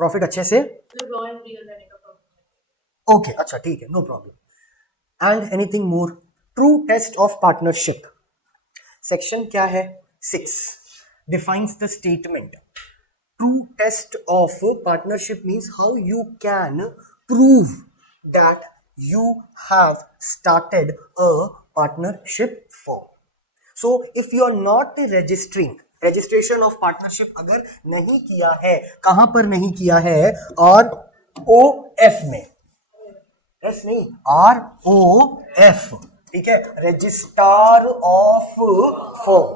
Profit अच्छे से, okay अच्छा ठीक है, no problem. And anything more? True test of partnership section क्या है? 6 defines the statement. True test of partnership means how you can prove that you have started a partnership firm. So if you are not registration of partnership अगर नहीं किया है, कहां पर नहीं किया है? और ओ एफ में, एस नहीं, आर ओ एफ, ठीक है, registrar of firm.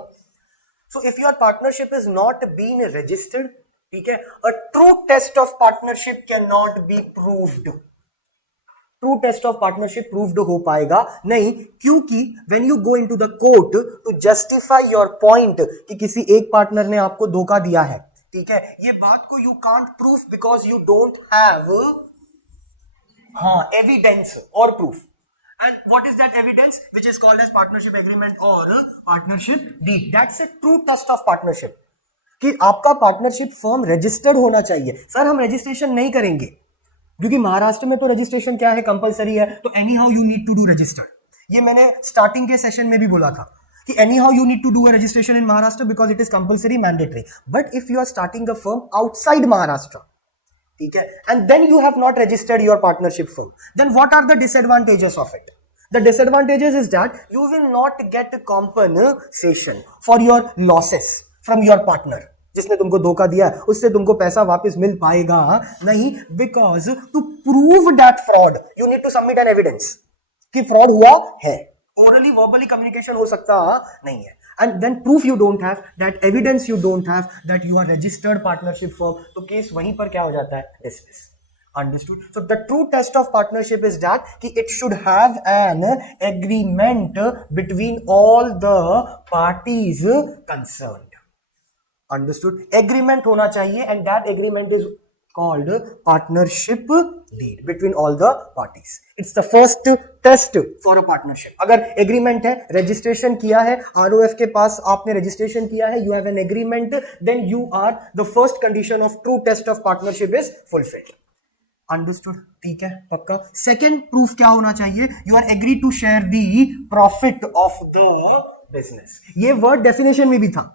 So if your partnership is not being registered, ठीक है, a true test of partnership cannot be proved. True test of partnership proved हो पाएगा नहीं, क्योंकि when you go into the court to justify your point कि किसी एक partner ने आपको धोखा दिया है, ठीक है, ये बात को you can't prove because you don't have evidence और proof. And what is that evidence? Which is called as partnership agreement or partnership deed. That's a true test of partnership. कि आपका पार्टनरशिप फर्म रजिस्टर्ड होना चाहिए। Sir हम registration नहीं करेंगे क्योंकि महाराष्ट्र में तो रजिस्ट्रेशन क्या है, कंपलसरी है, तो anyhow you need to do registered. ये मैंने स्टार्टिंग के सेशन में भी बोला था कि anyhow you need to do a registration in Maharashtra because it is compulsory mandatory. But if you are starting a firm outside Maharashtra, ठीक है, and then you have not registered your partnership firm, then what are the disadvantages of it? The disadvantages is that you will not get compensation for your losses from your partner. जिसने तुमको धोखा दिया उससे तुमको पैसा वापस मिल पाएगा नहीं, because to prove that fraud you need to submit an evidence कि फ्रॉड हुआ है। ओरली वर्बली कम्युनिकेशन हो सकता नहीं है, and then proof you don't have, that evidence you don't have that you are registered partnership firm, तो case वहीं पर क्या हो जाता है? dismiss. Understood? So the true test of partnership is that कि it should have an agreement between all the parties concerned. Understood? Agreement होना चाहिए and that agreement is called partnership deed between all the parties. It's the first test for a partnership. अगर agreement है, registration किया है, ROF के पास आपने registration किया है, you have an agreement, then you are the first condition of true test of partnership is fulfilled. Understood? ठीक है, पक्का। Second proof क्या होना चाहिए? You are agree to share the profit of the business. ये word definition में भी था।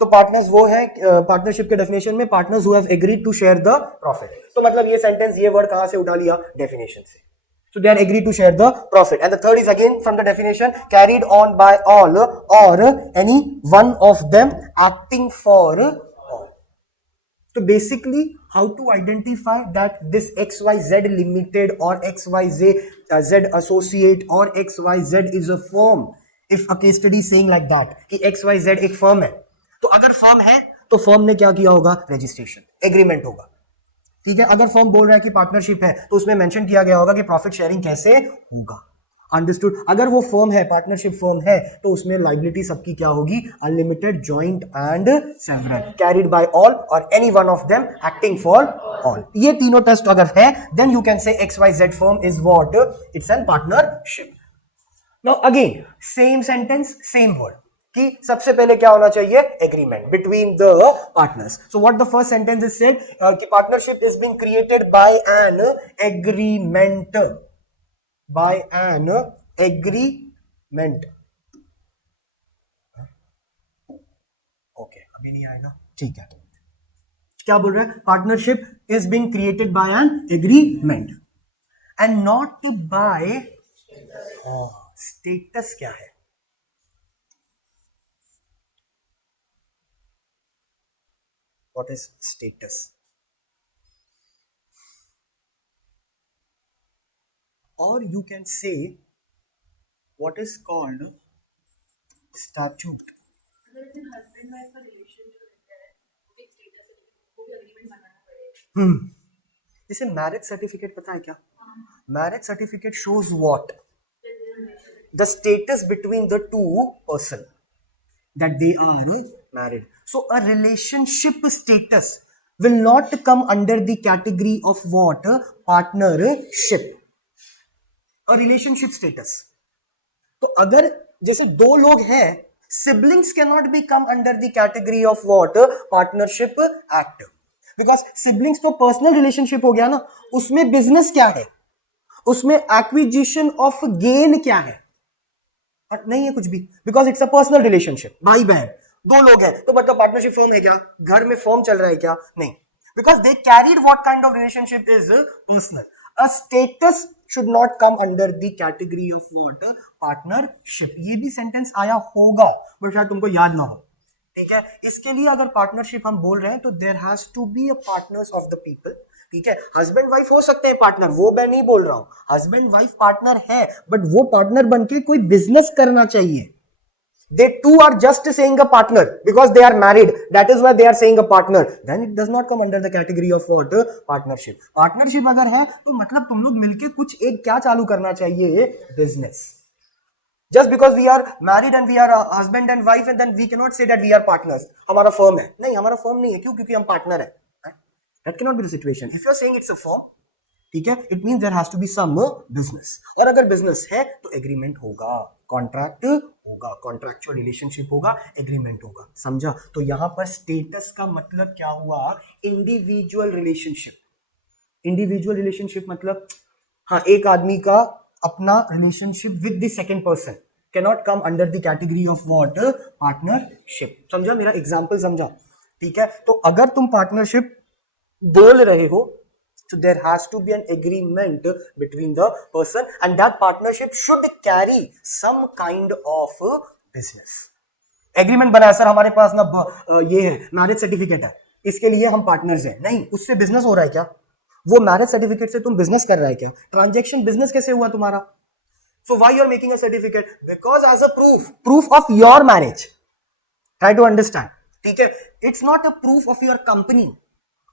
तो पार्टनर्स वो है पार्टनरशिप के डेफिनेशन में, partners who have agreed to share the profit. तो मतलब ये सेंटेंस, ये वर्ड कहां से उठा लिया? डेफिनेशन से। So they are agreed to share the profit. And the third is again from the definition, carried on by all or any one of them acting for all. So basically how to identify that this XYZ limited or XYZ Z associate or XYZ is a firm, if a case study is saying like that कि XYZ एक firm है, तो अगर firm है तो firm ने क्या किया होगा? रजिस्ट्रेशन, एग्रीमेंट होगा, ठीक है। अगर फर्म बोल रहा है कि पार्टनरशिप है तो उसमें मेंशन किया गया होगा कि प्रॉफिट शेयरिंग कैसे होगा। अंडरस्टूड? अगर वो फर्म है, पार्टनरशिप फर्म है, तो उसमें लायबिलिटी सबकी क्या होगी? Unlimited, joint and several, carried by all और any one of them acting for all. ये तीनों टेस्ट अगर है then you can say XYZ firm is what? It's an partnership. Now again same sentence, same word कि सबसे पहले क्या होना चाहिए? Agreement between the partners. So what the first sentence is said कि partnership is being created by an agreement, by an agreement. Okay अभी नहीं आएगा, ठीक है। क्या बोल रहे हैं? Partnership is being created by an agreement and not by status. क्या है? What is status? Or you can say what is called statute. इसे मैरिज सर्टिफिकेट पता है क्या? Marriage certificate shows what? The status between the two person, that they are married. So a relationship status will not come under the category of what? Partnership. A relationship status. तो अगर जैसे दो लोग हैं, siblings cannot be come under the category of what? Partnership act. Because siblings तो personal relationship हो गया ना, उसमें बिजनेस क्या है, उसमें एक्विजिशन ऑफ गेन क्या है, नहीं है कुछ भी, because it's a personal relationship, भाई बहन दो लोग हैं तो मतलब पार्टनरशिप फर्म है क्या, घर में फर्म चल रहा है क्या, नहीं, because they carried what kind of relationship is personal. A status should not come under the category of what, partnership. ये भी सेंटेंस आया होगा बट शायद तुमको याद ना हो. ठीक है, इसके लिए अगर पार्टनरशिप हम बोल रहे हैं तो there has to be a partners of the people. ठीक है, हस्बैंड वाइफ हो सकते हैं पार्टनर, वो मैं नहीं बोल रहा हूं, हस्बैंड वाइफ पार्टनर है बट वो पार्टनर बनके कोई बिजनेस करना चाहिए. They two are just saying a partner because they are married. That is why they are saying a partner. Then it does not come under the category of what? Partnership. Partnership अगर है तो मतलब तुम लोग मिलके कुछ एक क्या चालू करना चाहिए, business. Just because we are married and we are a husband and wife and then we cannot say that we are partners. हमारा फर्म है, नहीं हमारा फर्म नहीं है, क्यों, क्योंकि हम पार्टनर है. That cannot be the situation. If you are saying it's a firm, ठीक है, it mean there has to be some business. और अगर बिजनेस है तो एग्रीमेंट होगा, कॉन्ट्रैक्ट होगा, कॉन्ट्रैक्चुअल रिलेशनशिप होगा, एग्रीमेंट होगा. समझा? तो यहां पर स्टेटस का मतलब क्या हुआ, इंडिविजुअल रिलेशनशिप. इंडिविजुअल रिलेशनशिप मतलब हाँ, एक आदमी का अपना relationship with the second person cannot come under the category of what, partnership. समझा? मेरा एग्जांपल समझा? ठीक है, तो अगर तुम पार्टनरशिप बोल रहे हो, so there has to be an agreement between the person and that partnership should carry some kind of business. Agreement बनाया सर हमारे पास ना ये है मैरिज सर्टिफिकेट है, इसके लिए हम पार्टनर्स हैं, नहीं, उससे बिजनेस हो रहा है क्या, वो मैरिज सर्टिफिकेट से तुम बिजनेस कर रहा है क्या, ट्रांजैक्शन बिजनेस कैसे हुआ तुम्हारा. So why you are making a certificate, because as a proof of your marriage. Try to understand. ठीक है, it's not a proof of your company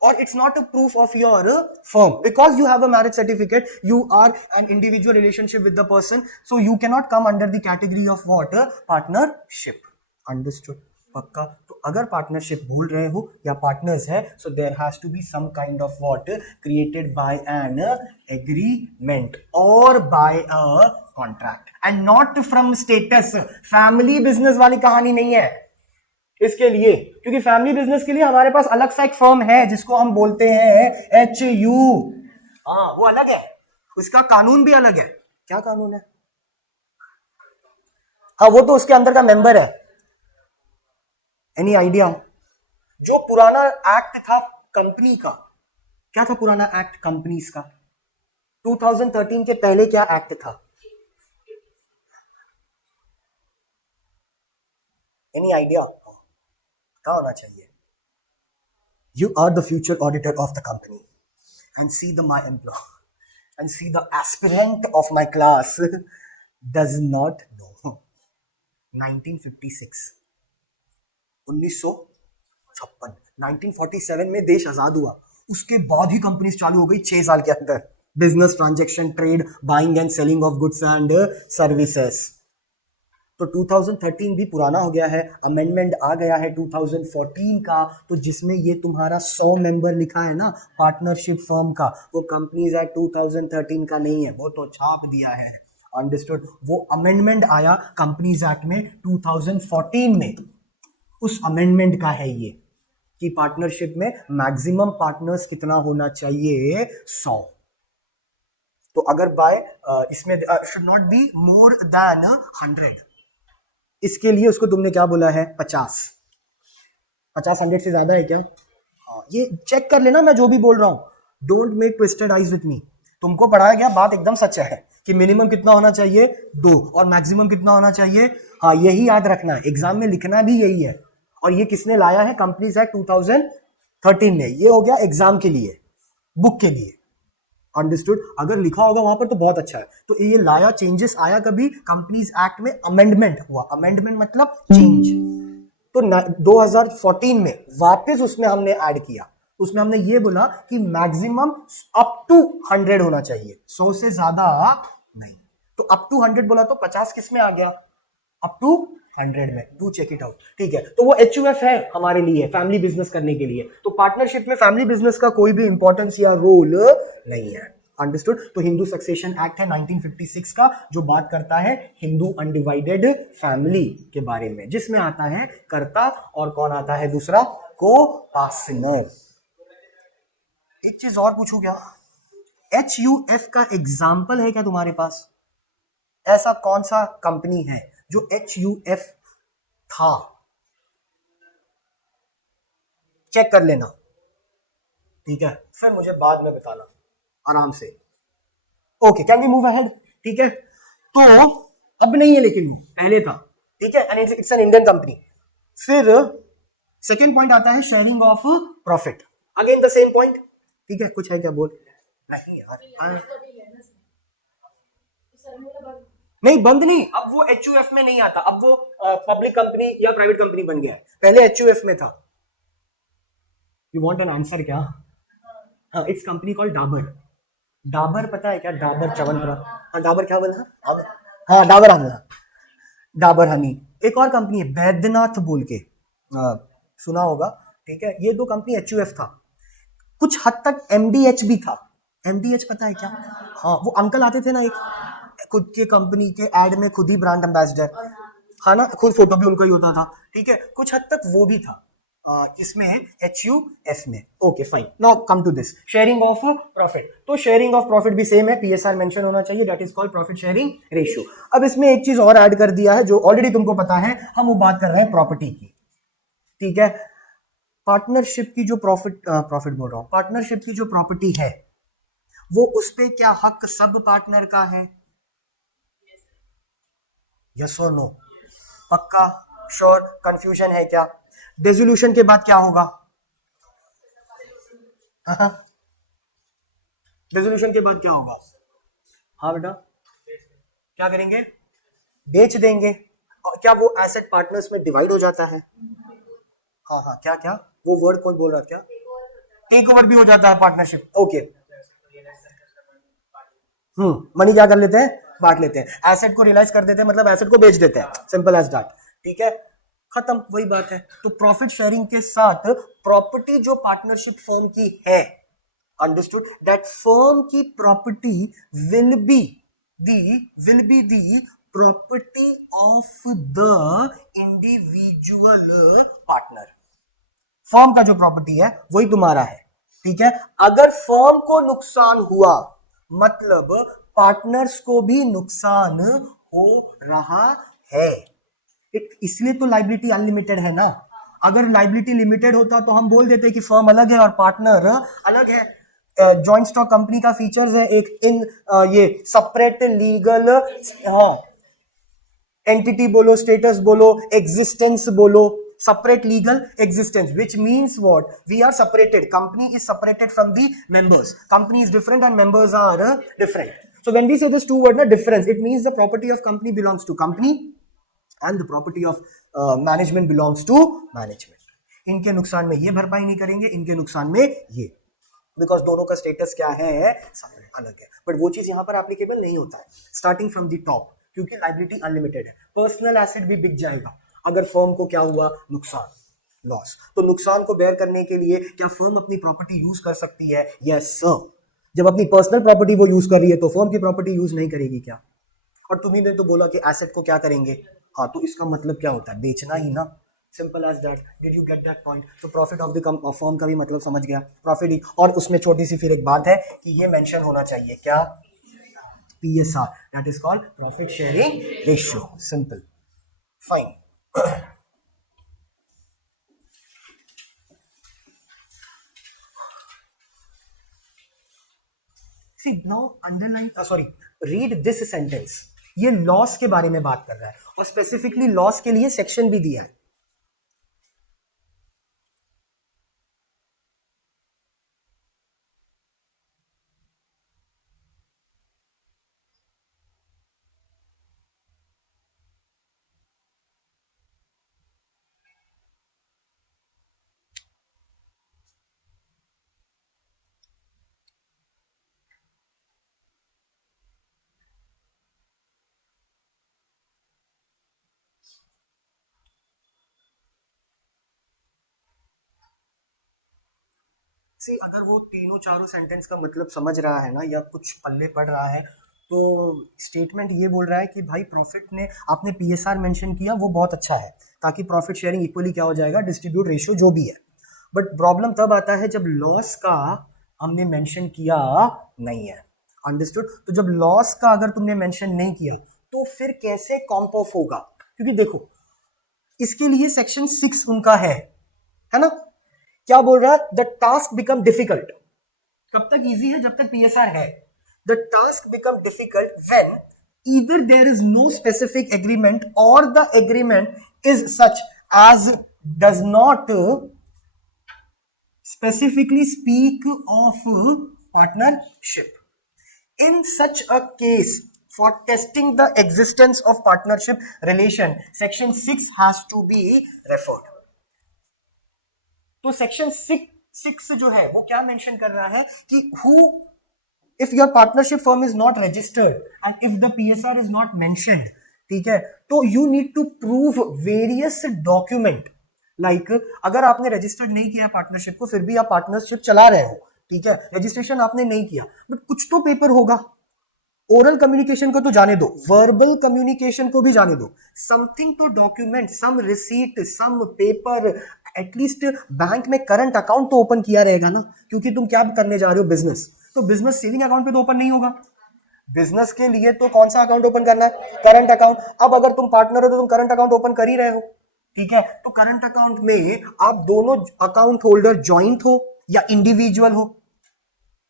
or it's not a proof of your firm, because you have a marriage certificate, you are an individual relationship with the person, so you cannot come under the category of what, partnership. Understood? पक्का? तो अगर partnership बोल रहे हो या partners है, so there has to be some kind of what, created by an agreement or by a contract and not from status. Family business वाली कहानी नहीं है इसके लिए, क्योंकि फैमिली बिजनेस के लिए हमारे पास अलग सा एक फर्म है जिसको हम बोलते हैं HU. हाँ, वो अलग है, उसका कानून भी अलग है. क्या कानून है? हाँ, वो तो उसके अंदर का मेंबर है. Any idea? जो पुराना एक्ट था कंपनी का, क्या था पुराना एक्ट कंपनीज का? 2013 के पहले क्या एक्ट था? Any idea? क्या होना चाहिए? You are the future auditor of the company and see my employee and see the aspirant of my class does not know. 1956 1956 1947 में देश आजाद हुआ, उसके बाद ही कंपनीज चालू हो गई 6 साल के अंदर. Business transaction, trade, buying and selling of goods and services. तो 2013 भी पुराना हो गया है, अमेंडमेंट आ गया है 2014 का, तो जिसमें ये तुम्हारा 100 मेंबर लिखा है ना पार्टनरशिप फर्म का, वो कंपनीज एक्ट 2013 का नहीं है, वो तो छाप दिया है. अंडरस्टूड? वो अमेंडमेंट आया कंपनीज एक्ट में 2014 में, उस अमेंडमेंट का है ये कि पार्टनरशिप में मैक्सिमम पार्टनर्स कितना होना चाहिए, 100. तो अगर बाय इसमें should not be more than 100. इसके लिए उसको तुमने क्या बोला है, 50. 100 से ज्यादा है क्या? हाँ, ये चेक कर लेना मैं जो भी बोल रहा हूं. Don't make twisted eyes with me. तुमको पढ़ाया गया, बात एकदम सच है कि मिनिमम कितना होना चाहिए, 2, और मैक्सिमम कितना होना चाहिए. हाँ, यही याद रखना है, एग्जाम में लिखना भी यही है. और ये किसने लाया है? कंपनीज एक्ट 2013 ने. ये हो गया एग्जाम के लिए, बुक के लिए. अंडरस्टूड? अगर लिखा होगा वहां पर तो बहुत अच्छा है. तो ये लाया, चेंजेस आया कभी कंपनीज एक्ट में, अमेंडमेंट हुआ. अमेंडमेंट मतलब चेंज. तो 2014 में वापस उसमें हमने ऐड किया, उसमें हमने ये बोला कि मैक्सिमम अप टू 100 होना चाहिए, 100 से ज्यादा नहीं. तो अप टू 100 बोला तो 50 किस में आ गया? अप टू 100 में. Do check it out. ठीक है, तो वो HUF है हमारे लिए, फैमिली बिजनेस करने के लिए. तो पार्टनरशिप में फैमिली बिजनेस का कोई भी इंपॉर्टेंस या रोल नहीं है. अंडरस्टूड? तो हिंदू सक्सेशन एक्ट है 1956 का, जो बात करता है हिंदू अनडिवाइडेड फैमिली के बारे में, जिसमें आता है कर्ता और कौन आता है दूसरा, को पार्टनर. एक चीज और पूछूं क्या, HUF का एग्जाम्पल है क्या तुम्हारे पास? ऐसा कौन सा कंपनी है जो HUF था? चेक कर लेना, ठीक है, फिर मुझे बाद में बताना आराम से। Okay, can we move ahead? ठीक है, तो अब नहीं है लेकिन वो पहले था, ठीक है, and it's an Indian company. फिर सेकेंड पॉइंट आता है sharing of profit, again the same point, ठीक है, कुछ है क्या बोल? नहीं यार, नहीं बंद नहीं, अब वो HUF में नहीं आता, अब वो पब्लिक कंपनी या प्राइवेट कंपनी बन गया है, पहले HUF में था। यू वांट एन आंसर क्या? हाँ, it's company called Dabur. Dabur पता है क्या? डाबर च्यवनप्राश। हाँ, डाबर क्या बोला? हाँ, डाबर हनी। डाबर हनी। एक और कंपनी है बैद्यनाथ बोल के, सुना होगा, ठीक है, ये दो कंपनी HUF था, कुछ हद तक MDH भी था। MDH पता है क्या? हाँ, वो अंकल आते थे ना एक खुद के कंपनी के एड में, खुद ही ब्रांड एम्बेसडर, हाँ ना, खुद फोटो भी उनका ही होता था, ठीक है, कुछ हद तक वो भी था इसमें HUF में। Okay fine, now come to this sharing of profit. तो शेयरिंग ऑफ प्रॉफिट भी सेम है, PSR मेंशन होना चाहिए, that is called profit sharing ratio. अब इसमें एक चीज और ऐड कर दिया है जो ऑलरेडी तुमको पता है, हम वो बात कर रहे हैं प्रॉपर्टी की, ठीक है। पार्टनरशिप की जो प्रॉफिट बोल रहा हूं, पार्टनरशिप की जो प्रॉपर्टी है वो उस पे क्या हक सब पार्टनर का है? यस और नो? पक्का? श्योर? कंफ्यूजन है क्या? डिसोल्यूशन के बाद क्या होगा? डिसोल्यूशन के बाद क्या होगा? हाँ बेटा, क्या करेंगे? बेच देंगे। और क्या वो एसेट पार्टनर्स में डिवाइड हो जाता है? हाँ हाँ, क्या क्या वो वर्ड कौन बोल रहा था? क्या टेक ओवर भी हो जाता है पार्टनरशिप? ओके, मनी क्या कर लेते हैं? बांट लेते हैं, एसेट को रियलाइज कर देते हैं, मतलब एसेट को बेच देते हैं, सिंपल एज दैट, ठीक है, खत्म, वही बात है। तो प्रॉफिट शेयरिंग के साथ प्रॉपर्टी जो पार्टनरशिप फर्म की है, अंडरस्टूड, दैट फर्म की property will be the property of the individual partner. Firm का जो प्रॉपर्टी है वही तुम्हारा है, ठीक है। अगर फर्म को नुकसान हुआ मतलब पार्टनर्स को भी नुकसान हो रहा है, इसलिए तो लाइबिलिटी अनलिमिटेड है ना। अगर लाइबिलिटी लिमिटेड होता तो हम बोल देते कि फर्म अलग है और पार्टनर अलग है। जॉइंट स्टॉक कंपनी का फीचर्स है एक इन ये सेपरेट लीगल, हाँ, एंटिटी बोलो, स्टेटस बोलो, एग्जिस्टेंस बोलो, separate legal existence, which means what? We are separated, company is separated from the members, company is different and members are different. So when we say this two word na difference, it means the property of company belongs to company and the property of management belongs to management. इनके नुकसान में ये भरपाई नहीं करेंगे, इनके नुकसान में ये, बिकॉज दोनों का स्टेटस क्या है? अलग है। बट वो चीज यहां पर एप्लीकेबल नहीं होता है स्टार्टिंग फ्रॉम द टॉप, क्योंकि लाइबिलिटी अनलिमिटेड है। पर्सनल एसेट भी बिक जाएगा अगर फर्म को क्या हुआ? नुकसान, लॉस। तो नुकसान को बेयर करने के लिए क्या फर्म अपनी प्रॉपर्टी यूज कर सकती है? Yes sir. जब अपनी पर्सनल प्रॉपर्टी वो यूज कर रही है तो फर्म की प्रॉपर्टी यूज नहीं करेगी क्या? और तुम्ही ने तो बोला कि एसेट को क्या करेंगे, हाँ, तो इसका मतलब क्या होता है? बेचना ही ना, simple as that. Did you get that point? तो प्रॉफिट ऑफ द फर्म का भी मतलब समझ गया, प्रॉफिट ही। और उसमें छोटी सी फिर एक बात है कि ये मेंशन होना चाहिए क्या? PSR, that is called profit sharing ratio, simple, fine. See now underline, sorry, read this sentence. ये लॉस के बारे में बात कर रहा है और स्पेसिफिकली लॉस के लिए सेक्शन भी दिया है। सी अगर वो तीनों चारों सेंटेंस का मतलब समझ रहा है ना, या कुछ पल्ले पड़ रहा है, तो स्टेटमेंट ये बोल रहा है कि भाई प्रॉफिट ने, आपने PSR मेंशन किया वो बहुत अच्छा है, ताकि प्रॉफिट शेयरिंग इक्वली क्या हो जाएगा? डिस्ट्रीब्यूट रेशियो जो भी है। बट प्रॉब्लम तब आता है जब लॉस का हमने मेंशन किया नहीं है। अंडरस्टूड? तो जब लॉस का अगर तुमने मेंशन नहीं किया तो फिर कैसे कॉम्प ऑफ होगा? क्योंकि देखो इसके लिए सेक्शन 6 उनका है ना? क्या बोल रहा है? The task become difficult. कब तक इजी है? जब तक पीएसआर है। The task become difficult when either there is no specific agreement or the agreement is such as does not specifically speak of partnership. In such a case, for testing the existence of partnership relation, section 6 has to be referred. तो section 6 जो है वो क्या mention कर रहा है कि who, if your partnership firm is not registered and if the PSR is not mentioned, ठीक है, तो you need to prove various document. like अगर आपने रजिस्टर्ड नहीं किया पार्टनरशिप को फिर भी आप पार्टनरशिप चला रहे हो, ठीक है, रजिस्ट्रेशन आपने नहीं किया, बट कुछ तो पेपर होगा। ओरल कम्युनिकेशन को तो जाने दो, वर्बल कम्युनिकेशन को भी जाने दो, समथिंग तो डॉक्यूमेंट, सम रिसीट, सम पेपर, एटलीस्ट बैंक में करंट अकाउंट तो ओपन किया रहेगा ना, क्योंकि तुम क्या करने जा रहे हो? बिजनेस। तो बिजनेस सेविंग अकाउंट पे तो ओपन नहीं होगा। बिजनेस के लिए तो कौन सा अकाउंट ओपन करना है? Current account. अब अगर तुम पार्टनर हो तो तुम करंट अकाउंट ओपन कर ही रहे हो, ठीक है, तो करंट अकाउंट में आप दोनों अकाउंट होल्डर ज्वाइंट हो या इंडिविजुअल हो।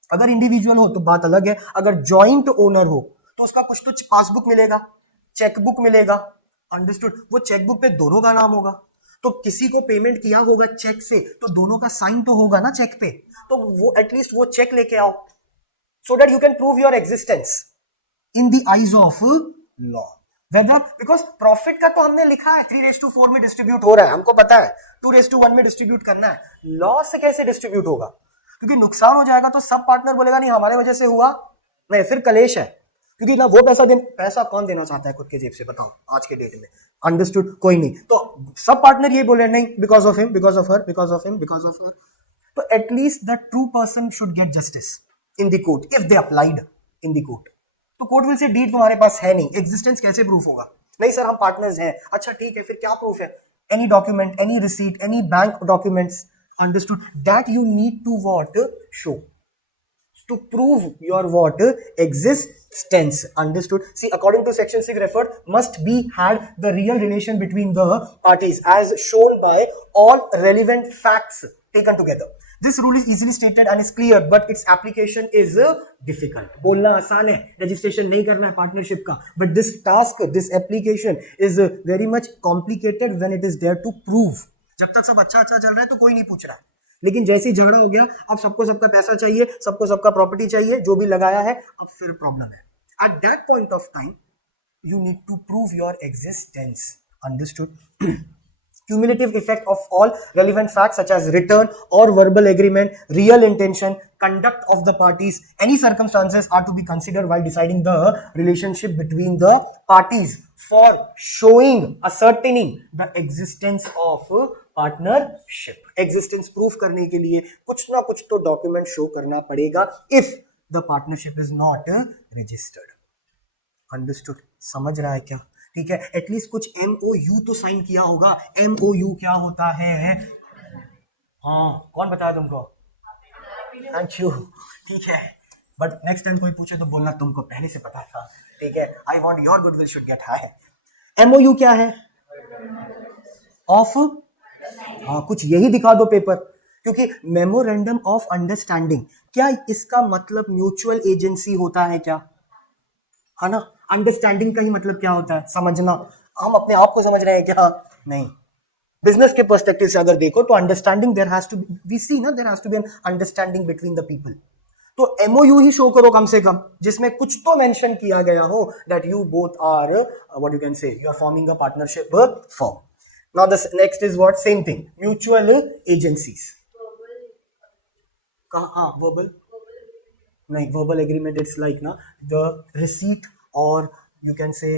अगर इंडिविजुअल हो तो बात अलग है, अगर जॉइंट ओनर हो तो उसका कुछ तो पासबुक मिलेगा, चेकबुक मिलेगा। अंडरस्टूड? वो चेकबुक पे दोनों का नाम होगा, तो किसी को पेमेंट किया होगा चेक से तो दोनों का साइन तो होगा ना चेक पे, तो वो एटलीस्ट वो चेक लेके आओ, so that you can prove your existence in the eyes of law. Whether, because profit का तो हमने लिखा है 3:4 में डिस्ट्रीब्यूट हो रहा है, हमको पता है 2:1 में डिस्ट्रीब्यूट करना है। लॉस कैसे डिस्ट्रीब्यूट होगा? क्योंकि नुकसान हो जाएगा तो सब पार्टनर बोलेगा नहीं हमारे वजह से हुआ, नहीं, फिर कलेश है, क्योंकि ना वो पैसा कौन देना चाहता है खुद के जेब से, बताओ आज के डेट में। अंडरस्टूड? कोई नहीं, तो सब पार्टनर ये बोले नहीं, because of him, because of her, because of him, because of her. तो at least the true person should get justice in the court if they applied in the court. तो court will say deed तुम्हारे पास है नहीं, existence कैसे proof होगा? नहीं sir हम पार्टनर्स हैं। अच्छा ठीक है, फिर क्या प्रूफ है? Any document, any receipt, any bank documents, understood, that you need to what? Show to prove your what? Existence. Understood? See, according to section 6 referred must be had the real relation between the parties as shown by all relevant facts taken together. This rule is easily stated and is clear, but its application is difficult. बोलना आसान है, registration नहीं करना है partnership का, but this task, this application is very much complicated when it is there to prove. जब तक सब अच्छा चल रहा है तो कोई नहीं पूछ रहा है, लेकिन जैसे ही झगड़ा हो गया अब सबको सबका पैसा चाहिए, सबको सबका प्रॉपर्टी चाहिए, जो भी लगाया है, अब फिर प्रॉब्लम है। At that point of time you need to prove your existence. Understood? Cumulative effect of all relevant facts such as written or verbal agreement, real intention, conduct of the parties, any circumstances are to be considered while deciding the relationship between the parties for showing, ascertaining the existence of partnership. Existence proof करने के लिए कुछ ना कुछ तो document show करना पड़ेगा if the partnership is not registered. Understood? समझ रहा है क्या? ठीक है, एटलीस्ट कुछ MOU तो साइन किया होगा। MOU क्या होता है? हाँ, कौन बताया तुमको? Thank you. ठीक है, बट नेक्स्ट टाइम कोई पूछे तो बोलना तुमको पहले से पता था, ठीक है? I want your goodwill should get high. MOU क्या है? ऑफ, हाँ, कुछ यही दिखा दो पेपर, क्योंकि मेमोरेंडम ऑफ अंडरस्टैंडिंग, क्या इसका मतलब म्यूचुअल एजेंसी होता है क्या? है ना? अंडरस्टैंडिंग का ही मतलब क्या होता है? समझना। हम अपने आप को समझ रहे हैं क्या? नहीं। बिजनेस के पर्सपेक्टिव से अगर देखो तो understanding there has to be, we see ना, there has to be an understanding between the people. तो MOU ही शो करो कम से कम, जिसमें कुछ तो मेंशन किया गया हो that you both are what you can say, you are forming a partnership firm. Now the next is what? Same thing. Mutual agencies. हाँ, verbal. नहीं, verbal agreement it's like ना the receipt or you can say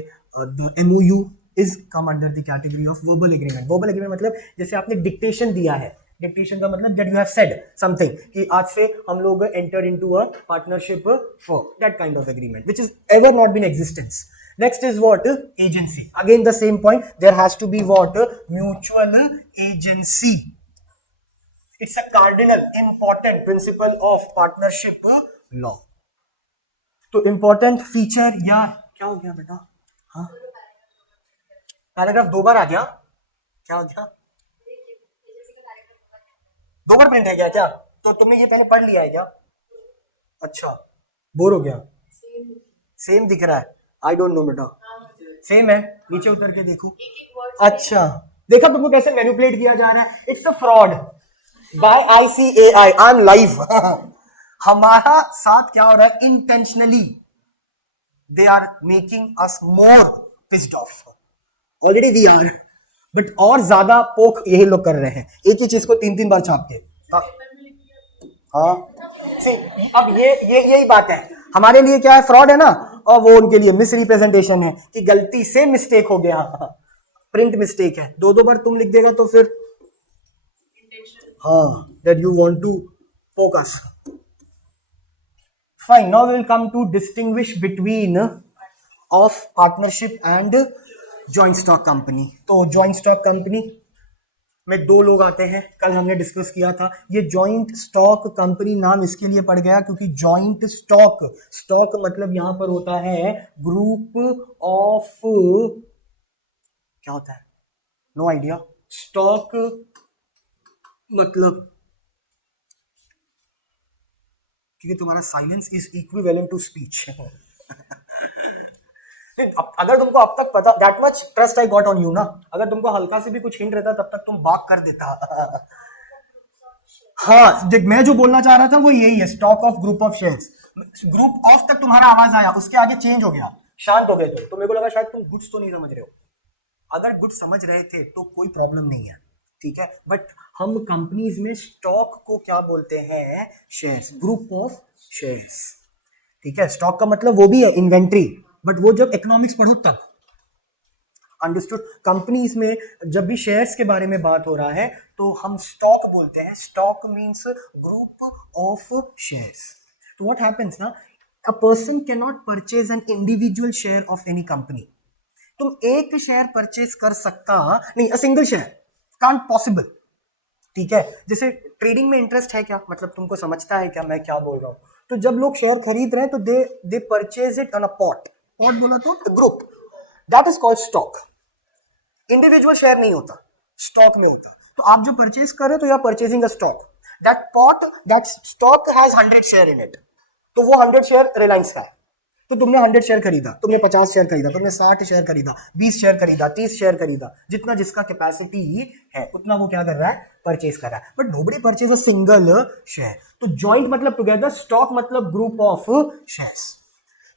the MOU is come under the category of verbal agreement. Verbal agreement मतलब जैसे आपने dictation दिया है, dictation का मतलब that you have said something कि आज से हम लोग enter into a partnership firm, that kind of agreement which is ever not been existence. Next is what? Agency. Again the same point, there has to be what? Mutual agency. It's a cardinal important principle of partnership law. तो important feature या क्या हो गया बेटा? हाँ, paragraph 2 बार आ गया? क्या हो गया? 2 बार प्रिंट है क्या? क्या तो तुमने ये पहले पढ़ लिया है क्या? अच्छा, बोर हो गया? सेम दिख रहा है? आई डोंट नो बेटा, सेम है, नीचे उतर के देखो। अच्छा, देखा तुमको कैसे मैनिपुलेट किया जा रहा है? It's a fraud by ICAI, I am live. हमारा साथ क्या हो रहा है? Intentionally they are making us more pissed off, already we are, but और ज्यादा पोक यही लोग कर रहे हैं, एक ही चीज को 3-3 बार छाप के। हाँ, सी, अब ये यही बात है, हमारे लिए क्या है? फ्रॉड है ना, और वो उनके लिए मिस रिप्रेजेंटेशन है कि गलती से मिस्टेक हो गया, प्रिंट मिस्टेक है। 2-2 बार तुम लिख देगा तो फिर हाँ, that you want to focus. Fine, now we will come to distinguish between of partnership and joint stock company. तो जॉइंट स्टॉक कंपनी में 2 लोग आते हैं, कल हमने डिस्कस किया था। ये जॉइंट स्टॉक कंपनी नाम इसके लिए पड़ गया क्योंकि जॉइंट स्टॉक, स्टॉक मतलब यहां पर होता है ग्रुप ऑफ, क्या होता है? No idea. स्टॉक मतलब, क्योंकि तुम्हारा silence is equivalent to speech. अगर तुमको अब तक पता, that much trust I got on you ना, अगर तुमको हल्का से भी कुछ हिंट रहता तब तक तुम बात कर देता। हाँ, देख मैं जो बोलना चाह रहा था वो यही है, stock of group of shares. Group of तक तुम्हारा आवाज आया, उसके आगे चेंज हो गया, शांत हो गए तुम, तो मेरे को लगा शायद तुम गुड्स तो नहीं समझ रहे हो। अगर गुड्स समझ रहे थे तो कोई प्रॉब्लम नहीं है, ठीक है, बट हम कंपनीज में स्टॉक को क्या बोलते हैं? शेयर्स, ग्रुप ऑफ शेयर्स, ठीक है। स्टॉक का मतलब वो भी है इन्वेंट्री, बट वो जब इकोनॉमिक्स पढ़ो तब। अंडरस्टूड? कंपनीज में जब भी शेयर्स के बारे में बात हो रहा है तो हम स्टॉक बोलते हैं, stock means group of shares. तो व्हाट हैपेंस ना, a person can not purchase an individual share of any company. तुम एक शेयर परचेज कर सकता नहीं, a single share can't possible, ठीक है। जैसे ट्रेडिंग में इंटरेस्ट है क्या, मतलब तुमको समझता है क्या मैं क्या बोल रहा हूं? तो जब लोग शेयर खरीद रहे हैं तो दे purchase it on a pot, pot बोला तो group, that is called stock. Individual share नहीं होता, स्टॉक में होता। तो आप जो परचेज कर रहे हो तो you are purchasing a stock, that pot, that stock has 100 share in it, तो वो 100 शेयर रिलायंस का है। तो तुमने 100 शेयर खरीदा, तुमने 50 शेयर खरीदा, तुमने 60 शेयर खरीदा, 20 शेयर खरीदा, 30 शेयर खरीदा, जितना जिसका कैपेसिटी है उतना वो क्या कर रहा है? परचेज कर रहा है, but nobody purchase a single share. तो जॉइंट मतलब टुगेदर, स्टॉक मतलब ग्रुप ऑफ शेयर्स।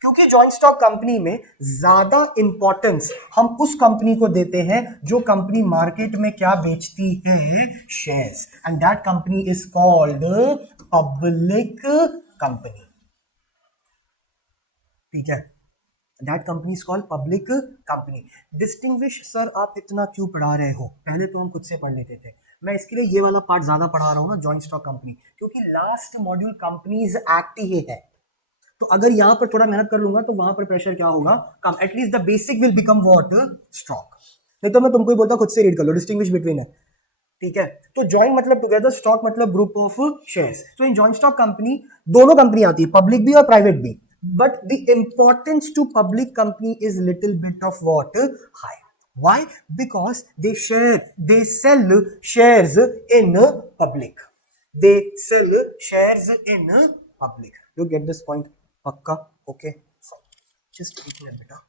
क्योंकि जॉइंट स्टॉक कंपनी में ज्यादा इंपॉर्टेंस हम उस कंपनी को देते हैं जो कंपनी मार्केट में क्या बेचती है? Shares, and that company is called public company, ठीक है। That company is called public company. Distinguish sir आप इतना क्यों पढ़ा रहे हो? पहले तो हम खुद से पढ़ लेते थे, मैं इसके लिए ये वाला पार्ट ज्यादा पढ़ा रहा हूँ ना, जॉइंट स्टॉक कंपनी, क्योंकि लास्ट मॉड्यूल कंपनीज एक्ट ही है। तो अगर यहां पर थोड़ा मेहनत कर लूंगा तो वहां पर प्रेशर क्या होगा? कम, at least the basic will become what? Stock. नहीं तो मैं तुमको ही बोलता खुद से रीड कर लो, डिस्टिंग्विश बिटवीन है, ठीक है। तो जॉइंट मतलब टुगेदर, स्टॉक मतलब ग्रुप ऑफ शेयर्स। तो इन जॉइंट स्टॉक कंपनी दोनों कंपनी आती है, पब्लिक भी और प्राइवेट भी, but the importance to public company is little bit of what? High. Why? Because they sell shares in public. They sell shares in public. You get this point? पक्का? Okay. Just एक minute बेटा।